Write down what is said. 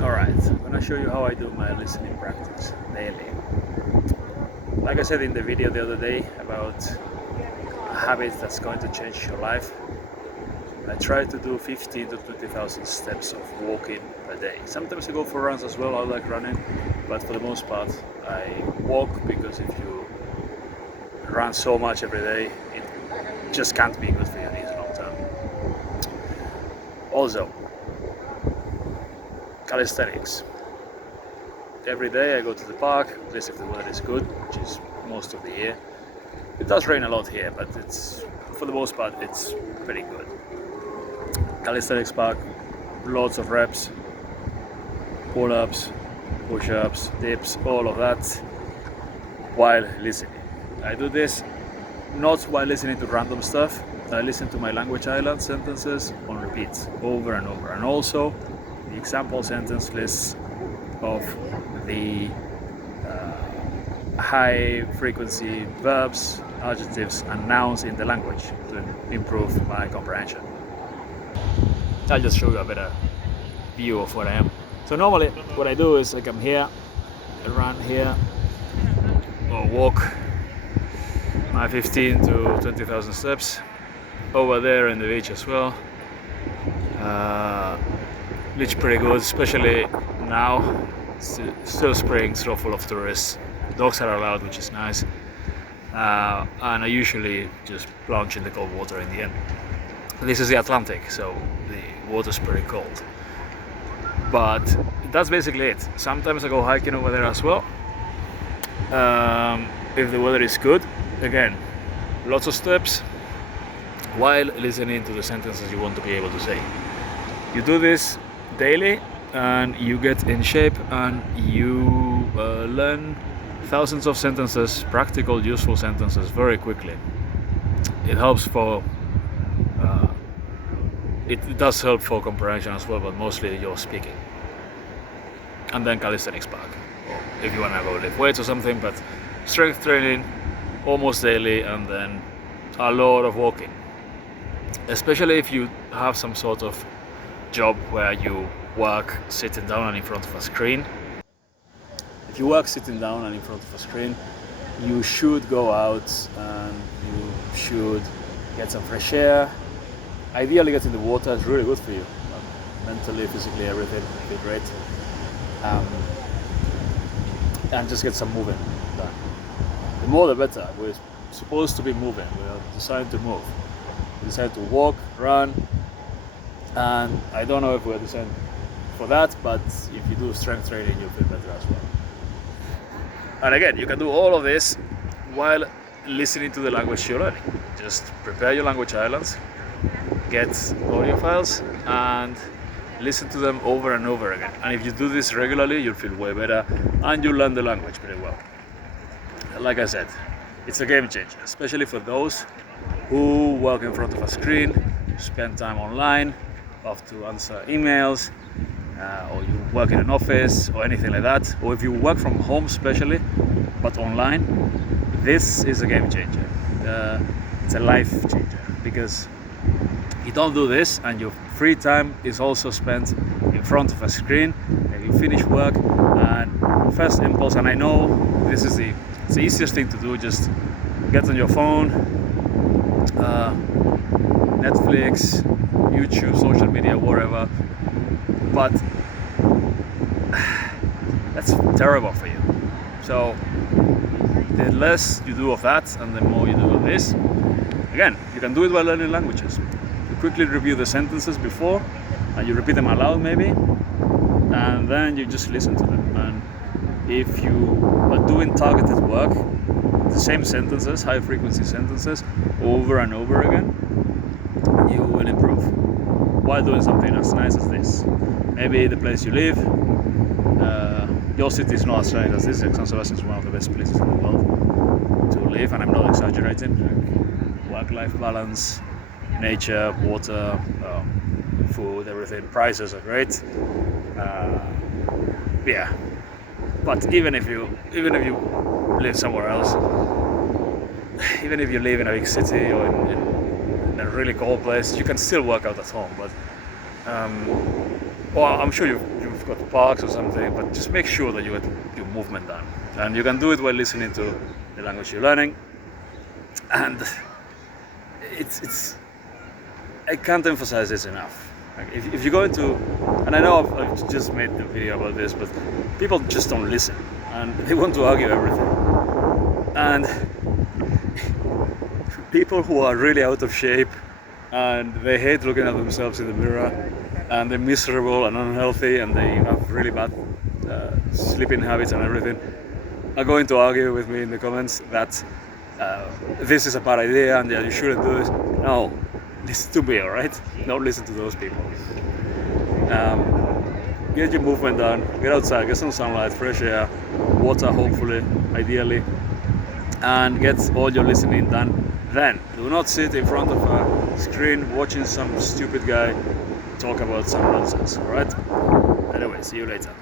Alright, I'm gonna show you how I do my listening practice daily. Like I said in the video the other day about a habit that's going to change your life, I try to do 15 to 20,000 steps of walking per day. Sometimes I go for runs as well, I like running, but for the most part I walk because if you run so much every day, it just can't be good for your knees long term. Also, calisthenics. Every day I go to the park, at least if the weather is good, which is most of the year. It does rain a lot here, but it's for the most part it's pretty good. Calisthenics park, lots of reps, pull-ups, push-ups, dips, all of that while listening. I do this not while listening to random stuff. I listen to my language island sentences on repeat over and over, and also the example sentence lists of the high frequency verbs, adjectives and nouns in the language to improve my comprehension. I'll just show you a better view of what I am. So normally what I do is I come here, I run here, or walk my 15 to 20,000 steps over there in the beach as well. Beach pretty good, especially now. Still spring, so full of tourists. Dogs are allowed, which is nice. And I usually just plunge in the cold water in the end. This is the Atlantic, so the water's pretty cold. But that's basically it. Sometimes I go hiking over there as well. If the weather is good, again, lots of steps while listening to the sentences you want to be able to say. You do this daily and you get in shape and you learn thousands of sentences, practical, useful sentences very quickly. It helps for it does help for comprehension as well, but mostly your speaking. And then calisthenics park, or if you want to go lift weights or something, but strength training almost daily, and then a lot of walking. Especially if you have some sort of job where you work sitting down and in front of a screen. If you work sitting down and in front of a screen, you should go out and you should get some fresh air. Ideally, get in the water is really good for you. Mentally, physically, everything will be great. And just get some moving done. The more the better. We're supposed to be moving. We are designed to move. We designed to walk, run, and I don't know if we're designed for that, but if you do strength training, you'll feel better as well. And again, you can do all of this while listening to the language you're learning. Just prepare your language islands, get audio files, and listen to them over and over again. And if you do this regularly, you'll feel way better and you'll learn the language pretty well. Like I said, it's a game changer, especially for those who work in front of a screen, spend time online, have to answer emails, or you work in an office or anything like that, or if you work from home especially, but online, this is a game changer. It's a life changer, because you don't do this and your free time is also spent in front of a screen, and you finish work and first impulse, and I know this is it's the easiest thing to do, just get on your phone, Netflix, YouTube, social media, whatever, but that's terrible for you. So the less you do of that and the more you do of this, again, you can do it while learning languages. You quickly review the sentences before and you repeat them aloud maybe, and then you just listen to them. And if you are doing targeted work, the same sentences, high frequency sentences, over and over again, you will improve while doing something as nice as this. Maybe the place you live, your city is not as nice as this. San Sebastian is one of the best places in the world to live, and I'm not exaggerating. Like work-life balance, nature, water, food, everything. Prices are great. Yeah, but even if you live somewhere else, even if you live in a big city or in a really cold place, you can still work out at home. But well, I'm sure you've go to parks or something, but just make sure that you get your movement done. And you can do it while listening to the language you're learning. And it's I can't emphasize this enough. Like if you go into, and I know I've just made the video about this, but people just don't listen and they want to argue everything. And people who are really out of shape and they hate looking at themselves in the mirror and they're miserable and unhealthy and they have really bad sleeping habits and everything are going to argue with me in the comments that this is a bad idea and that you shouldn't do this. No, listen to me, alright? Don't listen to those people. Get your movement done, get outside, get some sunlight, fresh air, water hopefully, ideally, and get all your listening done. Then, do not sit in front of a screen watching some stupid guy talk about some nonsense, alright? Anyway, see you later.